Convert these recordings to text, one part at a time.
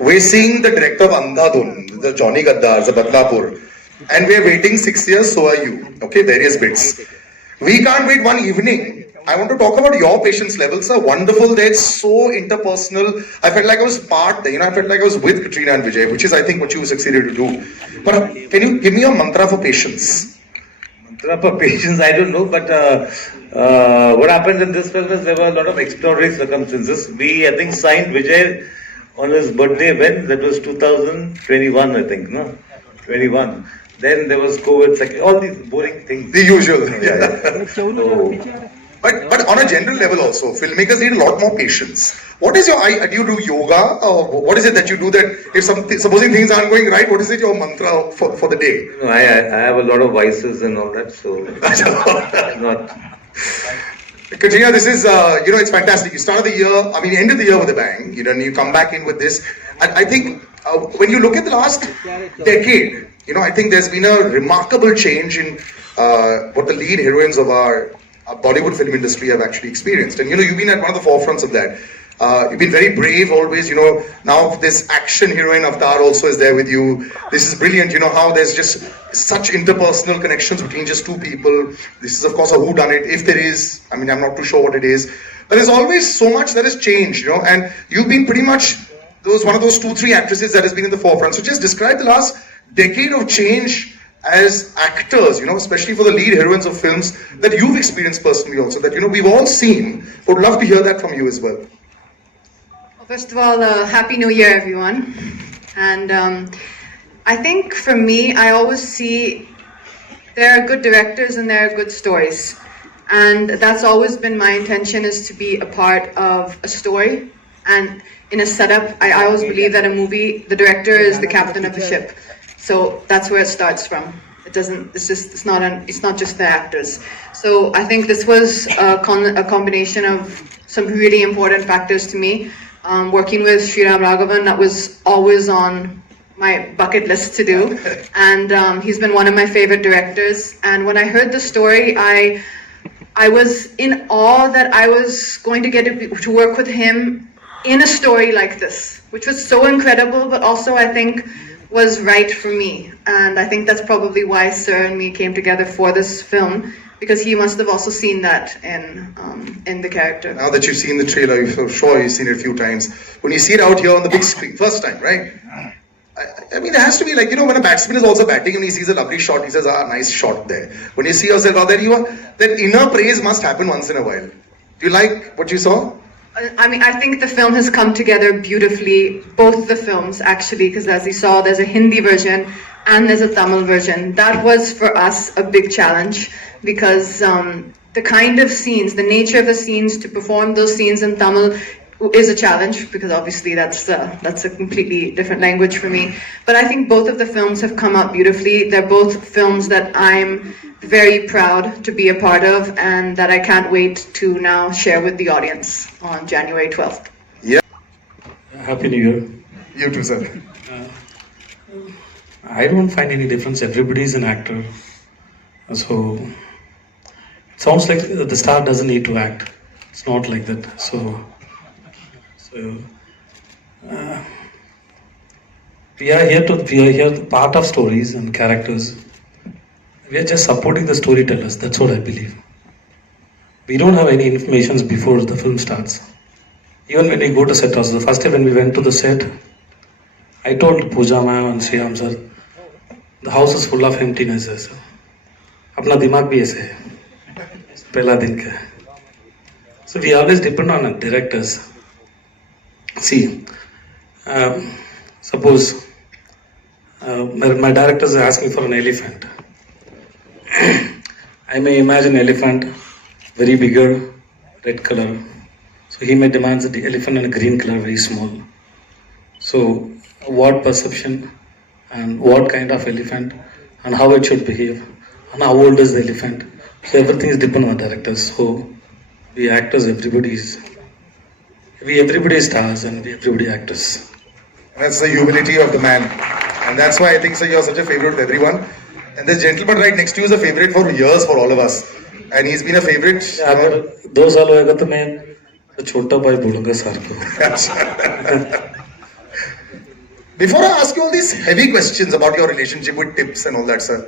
We're seeing the director of Andhadhun, the Johnny Gaddar, the Badlapur, and we're waiting 6 years, so are you. Okay, various bits. We can't wait one evening. I want to talk about your patience levels, sir. Wonderful. They're so interpersonal. I felt like I was part there. I felt like I was with Katrina and Vijay, which is, I think, what you succeeded to do. But can you give me a mantra for patience? Mantra for patience, I don't know. But what happened in this film is there were a lot of extraordinary circumstances. We, I think, signed Vijay on his birthday when? That was 2021, I think, no? 21. Then there was COVID, like all these boring things. The usual. Yeah. So, but on a general level also, filmmakers need a lot more patience. What is your, do you do yoga? Or what is it that you do that if supposing things aren't going right, what is it your mantra for the day? no, I have a lot of vices and all that, so not. Katrina, this is, it's fantastic. You started the year, end of the year with a bang, and you come back in with this. And I think when you look at the last decade, I think there's been a remarkable change in what the lead heroines of our Bollywood film industry have actually experienced. And, you've been at one of the forefronts of that. You've been very brave always, now this action heroine Avatar also is there with you. This is brilliant, how there's just such interpersonal connections between just two people. This is of course a whodunit, if there is, I'm not too sure what it is. But there's always so much that has changed, and you've been pretty much one of those 2-3 actresses that has been in the forefront. So just describe the last decade of change as actors, especially for the lead heroines of films that you've experienced personally also, that, we've all seen. Would love to hear that from you as well. First of all, Happy New Year, everyone. And I think for me, I always see there are good directors and there are good stories. And that's always been my intention, is to be a part of a story. And in a setup, I always believe that a movie, the director is the captain of the ship. So that's where it starts from. It's not just the actors. So I think this was a combination of some really important factors to me. Working with Sriram Raghavan, that was always on my bucket list to do, and he's been one of my favorite directors. And when I heard the story, I was in awe that I was going to get to work with him in a story like this, which was so incredible, but also I think was right for me. And I think that's probably why Sir and me came together for this film, because he must have also seen that in the character. Now that you've seen the trailer, I'm sure you've seen it a few times. When you see it out here on the big screen, first time, right? It has to be like, when a batsman is also batting and he sees a lovely shot, he says, nice shot there. When you see yourself out there, that inner praise must happen once in a while. Do you like what you saw? I think the film has come together beautifully, both the films actually, because as you saw, there's a Hindi version and there's a Tamil version. That was for us a big challenge, because the kind of scenes, the nature of the scenes, to perform those scenes in Tamil is a challenge, because obviously that's a completely different language for me. But I think both of the films have come out beautifully. They're both films that I'm very proud to be a part of, and that I can't wait to now share with the audience on January 12th. Yeah. Happy New Year. You too, sir. I don't find any difference. Everybody is an actor. So it sounds like the star doesn't need to act. It's not like that. So we are here part of stories and characters. We are just supporting the storytellers. That's what I believe. We don't have any information before the film starts. Even when we go to set also, the first time when we went to the set, I told Pooja ma'am and Sriram sir, the house is full of emptiness. अपना दिमाग भी ऐसे है पहला दिन का. So we always depend on directors. See, suppose my directors are asking for an elephant. I may imagine elephant very bigger, red color. So he may demand the elephant in a green color, very small. So what perception and what kind of elephant and how it should behave and how old is the elephant. So everything is dependent on directors. So we actors, everybody is stars and everybody actors. That's the humility of the man. And that's why I think so you're such a favorite with everyone. And this gentleman right next to you is a favorite for years for all of us. And he's been a favorite. अगर 2 साल होएगा तो मैं छोटा भाई बोलूंगा sir को. Before I ask you all these heavy questions about your relationship with tips and all that, sir,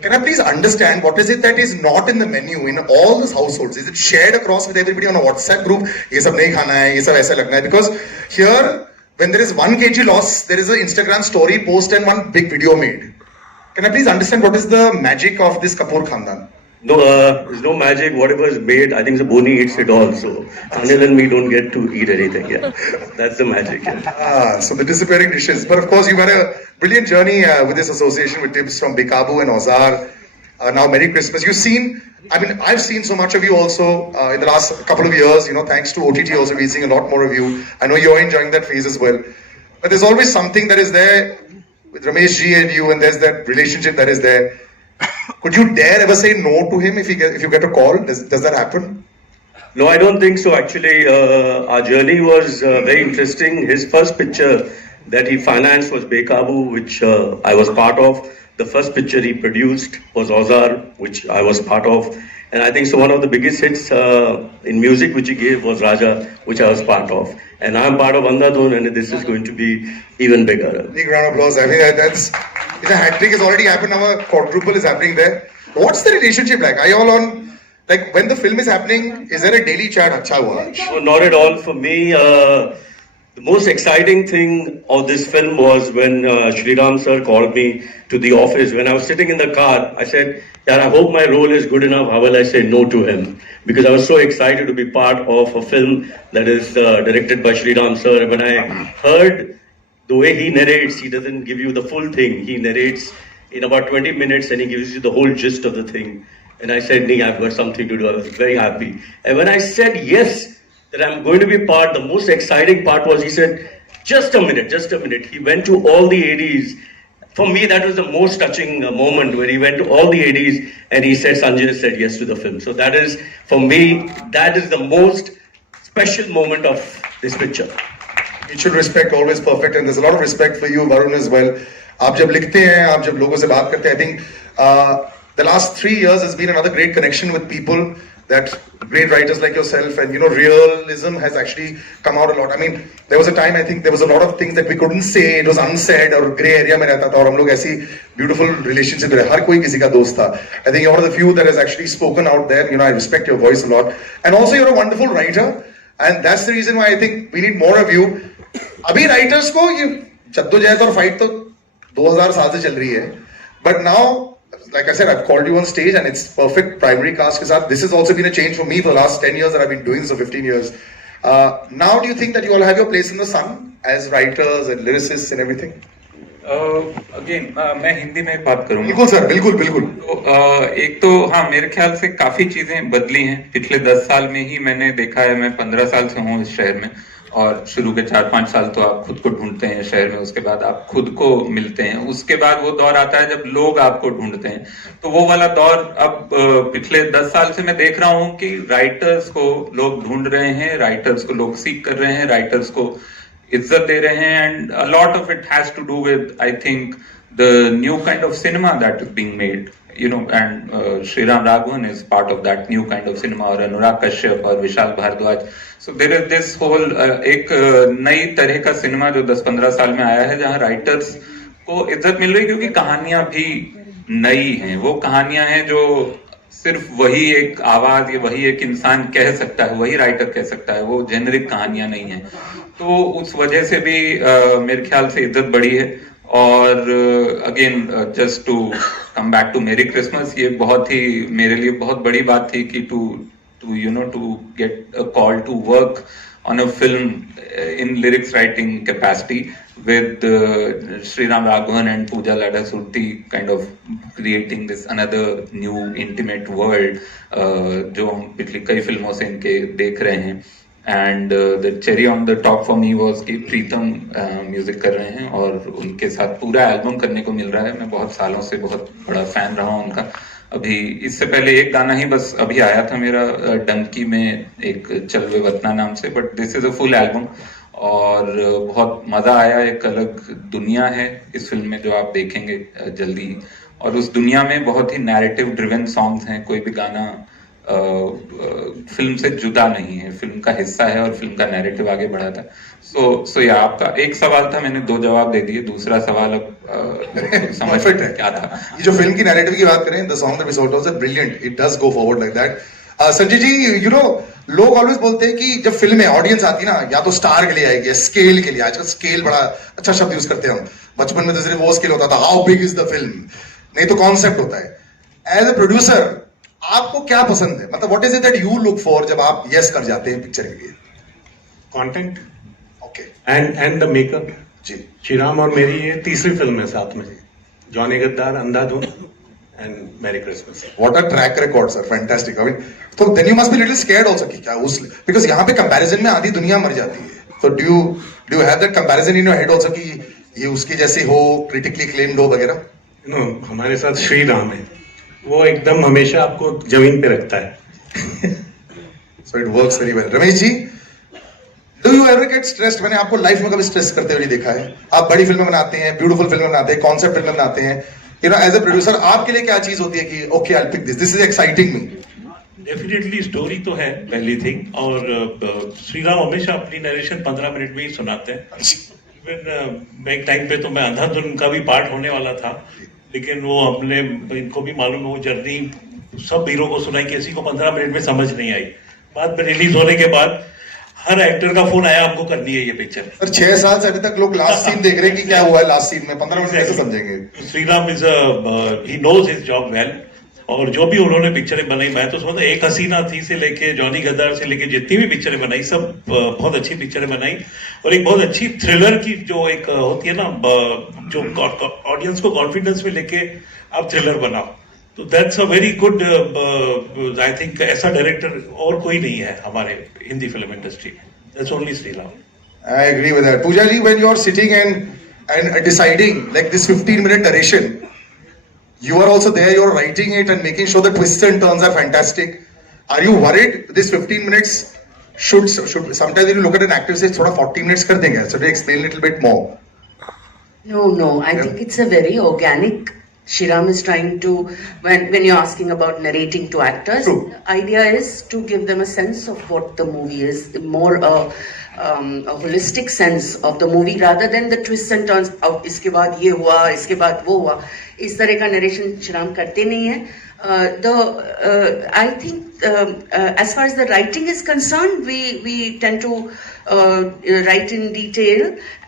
can I please understand what is it that is not in the menu in all these households? Is it shared across with everybody on a WhatsApp group? ये सब नहीं खाना है, ये सब ऐसा लगना है. Because here, when there is 1 kg loss, there is an Instagram story post and one big video made. Can I please understand what is the magic of this Kapoor Khandan? No, there's no magic. Whatever is made, I think the Boni eats it all. So Anil and me don't get to eat anything. Yeah, that's the magic. Yeah. So the disappearing dishes. But of course, you've had a brilliant journey with this association with tips from Bekabu and Ozar. Now, Merry Christmas. You've seen, I mean, I've seen so much of you also in the last couple of years. You know, thanks to OTT also, we're seeing a lot more of you. I know you're enjoying that phase as well. But there's always something that is there with Ramesh ji and you, and there's that relationship that is there. Could you dare ever say no to him if you get a call? Does that happen? No, I don't think so. Actually, our journey was very interesting. His first picture that he financed was Bekabu, which I was part of. The first picture he produced was Ozar, which I was part of. And I think so one of the biggest hits in music which he gave was Raja, which I was part of. And I'm part of Andhadhun, and this is going to be even bigger. Big round of applause. I mean, it's a hat trick has already happened. Now a quadruple is happening there. What's the relationship like? Are you all on, like when the film is happening, is there a daily chat? Acha hua? No, not at all. For me, the most exciting thing of this film was when Shriram sir called me to the office. When I was sitting in the car, I said, "Yaar, I hope my role is good enough. How will I say no to him?" Because I was so excited to be part of a film that is directed by Shriram sir. When I heard the way he narrates, he doesn't give you the full thing. He narrates in about 20 minutes and he gives you the whole gist of the thing. And I said, "Nee, I've got something to do." I was very happy. And when I said yes, that I'm going to be part, the most exciting part was he said, just a minute. He went to all the ADs. For me, that was the most touching moment where he went to all the ADs and he said, Sanjay said yes to the film. So that is, for me, that is the most special moment of this picture. Mutual respect, always perfect, and there's a lot of respect for you, Varun, as well. आप जब लिखते हैं, आप जब लोगों से बात करते हैं, I think the last 3 years has been another great connection with people. That great writers like yourself, and you know, realism has actually come out a lot. I mean, there was a time I think there was a lot of things that we couldn't say. It was unsaid or grey area में रहता था और हम लोग ऐसी beautiful relationship में हर कोई किसी का दोस्त था. I think you're one of the few that has actually spoken out there. You know, I respect your voice a lot, and also you're a wonderful writer, and that's the reason why I think we need more of you. अभी writers को ये जद्दोजहद और fight तो 2000 साल से चल रही है, but now, like I said, I've called you on stage and it's perfect primary cast ke saath. This has also been a change for me for the last 10 years that I've been doing this for 15 years. Now do you think that you all have your place in the sun as writers and lyricists and everything? Again मैं हिंदी में बात करूंगा. बिल्कुल sir, बिल्कुल बिल्कुल. तो एक तो हाँ, मेरे ख्याल से काफी चीजें बदली हैं पिछले 10 साल में ही. मैंने देखा है, मैं 15 साल से हूँ इस शहर में, और शुरू के 4-5 साल तो आप खुद को ढूंढते हैं शहर में, उसके बाद आप खुद को मिलते हैं, उसके बाद वो दौर आता है जब लोग आपको ढूंढते हैं. तो वो वाला दौर अब पिछले 10 साल से मैं देख रहा हूँ कि राइटर्स को लोग ढूंढ रहे हैं, राइटर्स को लोग सीख कर रहे हैं, राइटर्स को इज्जत दे रहे हैं. And a lot of it has to do with, I think, the new kind of cinema that is being made, you know, and Sriram Raghavan is part of that new kind of cinema, or Anurag Kashyap और Vishal Bhardwaj. So there is this whole एक नई तरह का cinema जो 10-15 साल में आया है, जहाँ राइटर्स को इज्जत मिल रही, क्योंकि कहानियां भी नई हैं. वो कहानियां हैं जो सिर्फ वही एक आवाज या वही एक इंसान कह सकता है, वही राइटर कह सकता है, वो जेनरिक कहानियां नहीं है. तो उस वजह से भी मेरे ख्याल से इज्जत बढ़ी है. और again, just to come back to Merry Christmas, ये बहुत ही मेरे लिए बहुत बड़ी बात थी कि to get a call to work on a film in lyrics writing capacity with Sriram Raghavan and Pooja Ladha Surti, kind of creating this another new intimate world जो हम पिछली कई फिल्मों से इनके देख रहे हैं. And the cherry on the top for me was कि प्रीतम म्यूजिक कर रहे हैं और उनके साथ पूरा एल्बम करने को मिल रहा है. मैं बहुत सालों से बहुत बड़ा फैन रहा हूँ उनका. अभी इससे पहले एक गाना ही बस अभी आया था मेरा, डंकी में, एक चलवे वतना नाम से, but this is a full album. और बहुत मज़ा आया। एक अलग दुनिया है इस फिल्म में जो आप देखेंगे जल्दी ही, और उस दुनिया में बहुत ही नैरेटिव ड्रिवन सॉन्ग्स हैं। कोई भी गाना फिल्म से जुदा नहीं है, फिल्म का हिस्सा है और फिल्म का नैरेटिव आगे बढ़ाता है। सो ये आपका एक सवाल था, मैंने 2 जवाब दे दिए। दूसरा सवाल अब समझ है क्या था। ये जो फिल्म की नैरेटिव की बात करें, the song that we shot was brilliant, it does go forward like that. Sanjay ji, you know लोग ऑलवेज बोलते हैं कि जब फिल्म में ऑडियंस आती है ना, या तो स्टार के लिए आएगी या स्केल के लिए। आजकल स्केल बड़ा अच्छा शब्द यूज करते हैं हम। बचपन में तो सिर्फ वो स्केल होता था, how big is the film, नहीं तो कॉन्सेप्ट होता है। एज अ प्रोड्यूसर आपको क्या पसंद है, मतलब what is it that you look for जब आप यस कर जाते हैं पिक्चर के लिए? Content okay and the makeup. जी, श्रीराम और मेरी ये तीसरी फिल्म है साथ में, Johnny Gaddar, Andhadhun and Merry Christmas. What a track record sir, fantastic. I mean तो then you must be little scared also कि क्या उस, बिकॉज़ यहाँ पे कंपैरिजन में आधी दुनिया मर जाती है। तो do you have that comparison in your head also कि ये उसकी जैसे हो, क्रिटिकली क्लेम्ड हो वगैरह? नो, हमारे साथ श्री राम है, वो एकदम हमेशा आपको जमीन पे रखता है। So it works very well. Ramesh ji, do you ever get stressed? मैंने आपको लाइफ में कभी स्ट्रेस करते हुए नहीं देखा है। आप बड़ी फिल्में बनाते हैं, ब्यूटीफुल फिल्में बनाते हैं, कॉन्सेप्ट फिल्में बनाते हैं, you know as a producer आपके लिए क्या चीज होती है कि okay I will pick this is exciting me? Definitely story तो है पहली थिंग, और श्री राम हमेशा अपनी नरेशन 15 मिनट में ही सुनाते हैं। इवन एक टाइम पे तो मैं अंधाधुन का भी पार्ट होने वाला था, लेकिन वो हमने, इनको भी मालूम है वो जर्नी सब हीरो को सुनाई, किसी को 15 मिनट में समझ नहीं आई। बाद में रिलीज होने के बाद हर एक्टर का फोन आया, हमको करनी है ये पिक्चर। सर 6 साल से अभी तक लोग लास्ट सीन देख रहे हैं कि क्या हुआ है लास्ट सीन में, 15 मिनट कैसे समझेंगे? Shriram is he knows his job well, और जो भी उन्होंने पिक्चरें बनाई, मैं तो समझता एक हसीना थी से लेके जॉनी गद्दार से लेके जितनी भी पिक्चरें बनाई, सब बहुत अच्छी पिक्चरें बनाई। और एक बहुत अच्छी थ्रिलर की जो एक होती है ना, जो ऑडियंस को कॉन्फिडेंस में लेके आप थ्रिलर बनाओ, तो that's a very good, I think ऐसा डायरेक्टर और कोई नहीं है हमारे हिंदी फिल्म इंडस्ट्री में, that's only Shriram. I agree with that. Pooja ji, when you're sitting and deciding like this 15-minute narration, you are also there, you're writing it and making sure the twists and turns are fantastic. Are you worried this 15 minutes should sometimes when you look at an actor say thoda 40 minutes kar denge, so to explain a little bit more? No, I think it's a very organic. Shriram is trying to, when you're asking about narrating to actors, True. the idea is to give them a sense of what the movie is, more a holistic sense of the movie rather than the twists and turns. इसके बाद ये हुआ, इसके बाद वो हुआ, इस तरह का narration श्रीराम करते नहीं है. I think as far as the writing is concerned, we tend to write in detail,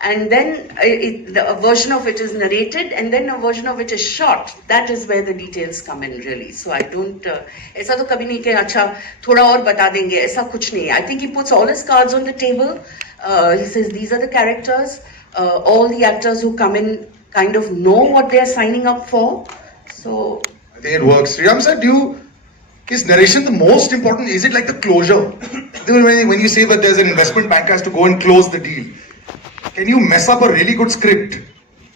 and then a version of it is narrated, and then a version of it is shot. That is where the details come in, really. So I don't. ऐसा तो कभी नहीं कि अच्छा थोड़ा और बता देंगे, ऐसा कुछ नहीं. I think he puts all his cards on the table. He says these are the characters. All the actors who come in kind of know what they are signing up for. So. I think it works. Sriram sir, is narration the most important? Is it like the closure? When you say that there's an investment bank has to go and close the deal, can you mess up a really good script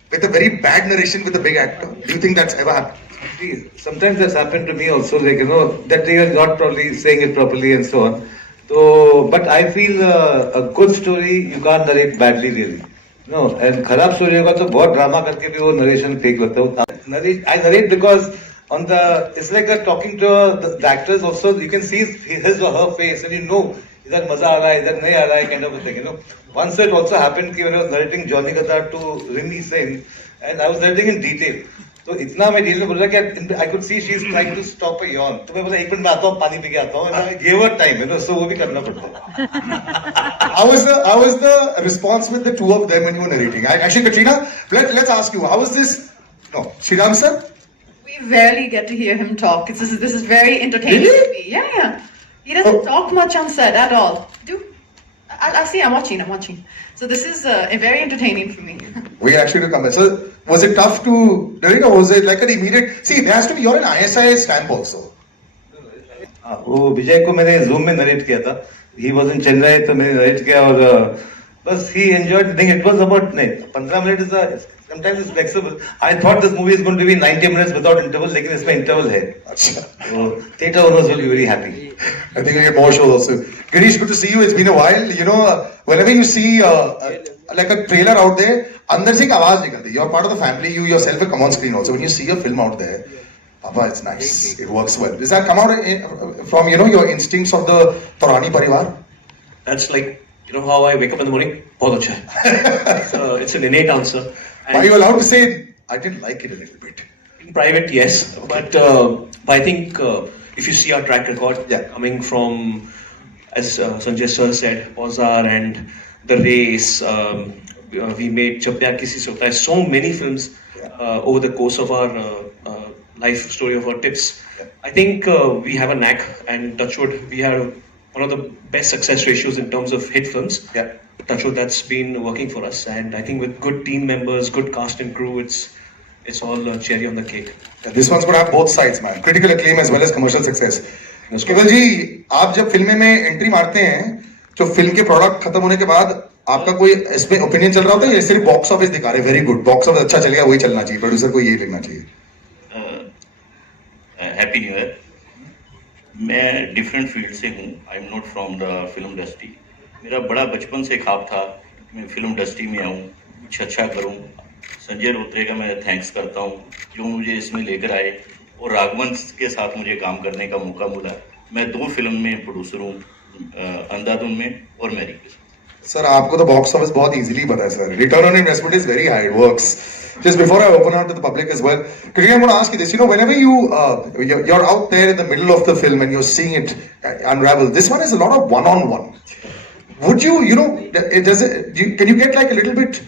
with a very bad narration with a big actor? Do you think that's ever happened? See, sometimes that's happened to me also, like, you know, that they are not probably saying it properly and so on. So, but I feel a good story, you can't narrate badly really. No, and खराब story होगा तो बहुत drama करके भी वो narration fake लगता है. I narrate because on the, it's like a talking to the actors also, you can see his or her face and you know इधर मजा आ रहा है, इधर नहीं आ रहा है, kind of a thing, you know. Once it also happened कि when I was narrating Johnny Gadar to Rini Singh, and I was narrating in detail. तो इतना मैं detail में बोल रहा कि I could see she's trying to stop a yawn. तो मैं बोला 1 मिनट में आता हूँ, पानी पी के आता हूँ. I gave her time, you know, so वो भी करना पड़ता है. How was the response with the two of them when you were narrating? Actually, Katrina, let's ask you, how was this? No, Sriram sir? We rarely get to hear him talk. This is very entertaining Really? to me. Yeah. He doesn't talk much on set at all. I see. I'm watching. So this is very entertaining for me. We actually come back. So was it tough to narrate, or was it like an immediate? See, there has to be, you're an ISI stamp also. वो विजय को मैंने Zoom में narrate किया था. He was in Chennai, तो मैंने narrate किया और बस he enjoyed the thing. It was about 15 minutes is Sometimes it's flexible. I thought this movie is going to be 90 minutes without interval, लेकिन इसमें interval है. So theatre owners will be very happy. I think you get more shows also. Girish, good to see you. It's been a while. You know, whenever you see like a trailer out there, अंदर से एक आवाज निकलती है. You're part of the family. You yourself will come on screen also. When you see a film out there, Papa, it's nice. It works well. Does that come out from your instincts of the Torani Parivar? That's like, how I wake up in the morning? बहुत अच्छा है. It's an innate answer. And are you allowed to say, I didn't like it a little bit? in private, yes. But I think if you see our track record, coming from, as Sanjay sir said, Bazaar and The Race, we made Jab Pyar Kisi Se Hota Hai, so many films over the course of our life story of our tips. I think we have a knack, and touchwood, we have one of the best success ratios in terms of hit films. Touchwood, that's been working for us, and I think with good team members, good cast and crew, it's all cherry on the cake. This one's going to have both sides, man. Critical acclaim as well as commercial success. केवल जी, आप जब film में entry मारते हैं, जो film के product खत्म होने के बाद आपका कोई इसमें ओपिनियन चल रहा होता है या सिर्फ बॉक्स ऑफिस दिखा रहे, वेरी गुड, बॉक्स ऑफिस अच्छा चलेगा वही चलना चाहिए, प्रोड्यूसर को ये लिखना चाहिए? Happy new year. मैं डिफरेंट फील्ड से हूँ. I am not from the film industry. मेरा बड़ा बचपन से ख्वाब था कि मैं फिल्म इंडस्ट्री में आऊँ, कुछ अच्छा करूँ. संजय रोत्रे का मैं थैंक्स करता हूँ जो मुझे इसमें लेकर आए, और राघवन के साथ मुझे काम करने का मौका मिला. मैं 2 फिल्म में प्रोड्यूसर हूँ, अंधाधुन में और मैरी क्रिसमस. सर, आपको तो बॉक्स ऑफिस बहुत इजीली पता है sir. Return on investment is very high. It works. Just before I open out to the public as well, Katrina, I'm going to ask you this. Whenever you're out there in the middle of the film and you're seeing it unravel, this one is a lot of one-on-one. Would you, can you get like a little bit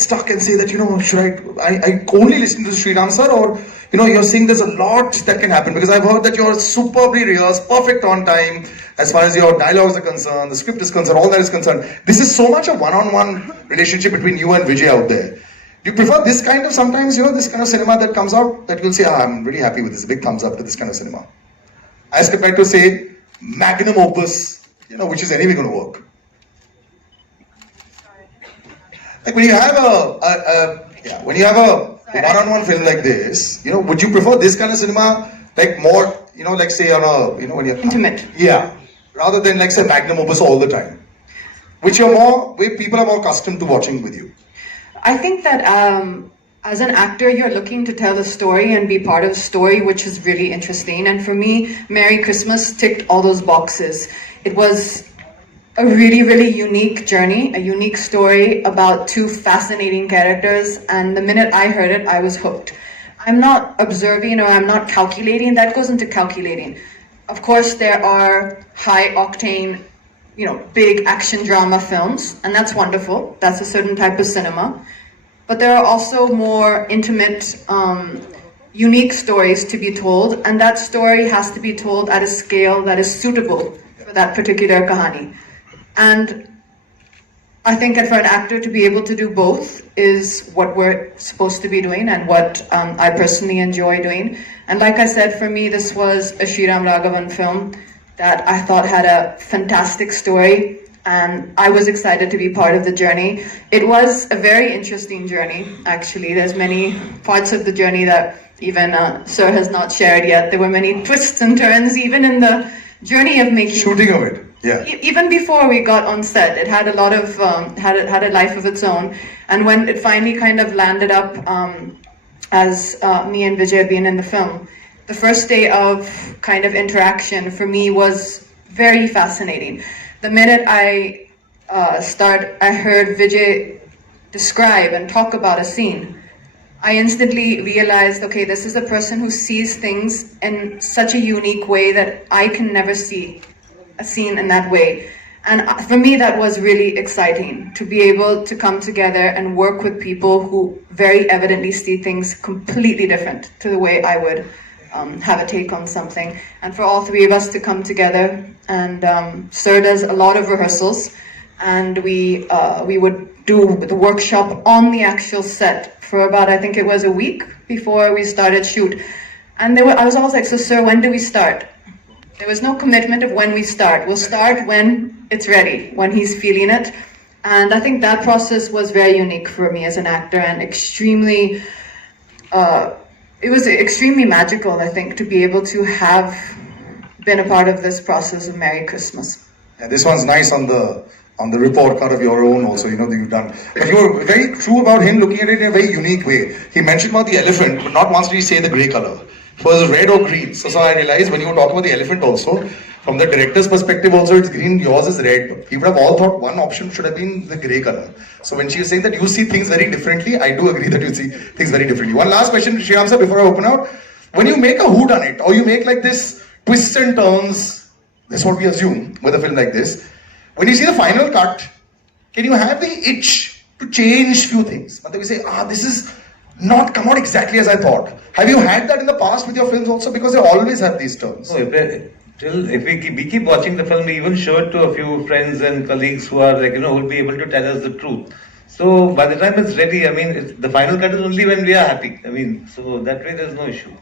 stuck and say that, should I only listen to Sriram sir, or, you're seeing there's a lot that can happen, because I've heard that you're superbly rehearsed, perfect on time, as far as your dialogues are concerned, the script is concerned, all that is concerned. This is so much a one-on-one relationship between you and Vijay out there. Do you prefer this kind of, sometimes, this kind of cinema that comes out, that you'll say, I'm really happy with this, big thumbs up to this kind of cinema, as compared to, say, magnum opus, which is anyway going to work? Like when you have a one-on-one film like this, would you prefer this kind of cinema, like more, like say on a, when you're Intimate. Yeah, rather than like say magnum opus all the time, which where people are more accustomed to watching with you? I think that as an actor, you're looking to tell a story and be part of a story which is really interesting. And for me, Merry Christmas ticked all those boxes. It was a really, really unique journey, a unique story about 2 fascinating characters. And the minute I heard it, I was hooked. I'm not observing or I'm not calculating. That goes into calculating. Of course, there are high octane, big action drama films, and that's wonderful. That's a certain type of cinema. But there are also more intimate, unique stories to be told, and that story has to be told at a scale that is suitable for that particular kahani. And I think that for an actor to be able to do both is what we're supposed to be doing, and what I personally enjoy doing. And like I said, for me, this was a Sriram Raghavan film that I thought had a fantastic story, and I was excited to be part of the journey. It was a very interesting journey, actually. There's many parts of the journey that even Sir has not shared yet. There were many twists and turns, even in the journey of making... Shooting of it, yeah. Even before we got on set, it had a lot of, had a life of its own. And when it finally kind of landed up as me and Vijay being in the film, the first day of kind of interaction for me was very fascinating. The minute I heard Vijay describe and talk about a scene, I instantly realized, okay, this is a person who sees things in such a unique way that I can never see a scene in that way. And for me, that was really exciting, to be able to come together and work with people who very evidently see things completely different to the way I would have a take on something. And for all 3 of us to come together, and Sir does a lot of rehearsals, and we would do the workshop on the actual set for about, I think it was a week before we started shoot. And I was always like, so Sir, when do we start? There was no commitment of when we start. We'll start when it's ready, when he's feeling it. And I think that process was very unique for me as an actor and extremely, it was extremely magical, I think, to be able to have been a part of this process of Merry Christmas. Yeah, this one's nice on the report card of your own also, that you've done. But you were very true about him looking at it in a very unique way. He mentioned about the elephant, but not once did he say the grey color. It was red or green. So I realized when you were talking about the elephant also, from the director's perspective also it's green, yours is red. He would have all thought one option should have been the grey color. So when she is saying that you see things very differently, I do agree that you see things very differently. One last question, Sriram sir, before I open out. When you make a whodunit, or you make like this twists and turns, that's what we assume with a film like this. When you see the final cut, can you have the itch to change few things? And then we say, this is not come out exactly as I thought. Have you had that in the past with your films also? Because they always have these turns. No, if we keep watching the film, we even show it to a few friends and colleagues who are who will be able to tell us the truth. So by the time it's ready, the final cut is only when we are happy. So that way there's no issue.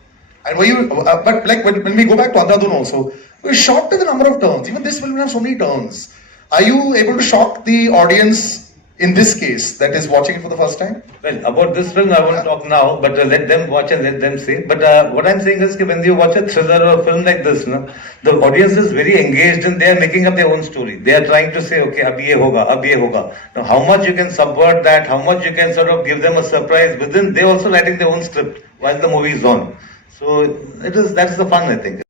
And were you, but like when we go back to Andhadhun also, we're shocked at the number of turns. Even this film will have so many turns. Are you able to shock the audience in this case that is watching it for the first time? Well, about this film I won't talk now, but let them watch and let them say. But what I'm saying is that when you watch a thriller or a film like this, the audience is very engaged and they are making up their own story. They are trying to say, okay, ab ye hoga. Now, how much you can subvert that, how much you can sort of give them a surprise within, they're also writing their own script while the movie is on. So that's the fun, I think.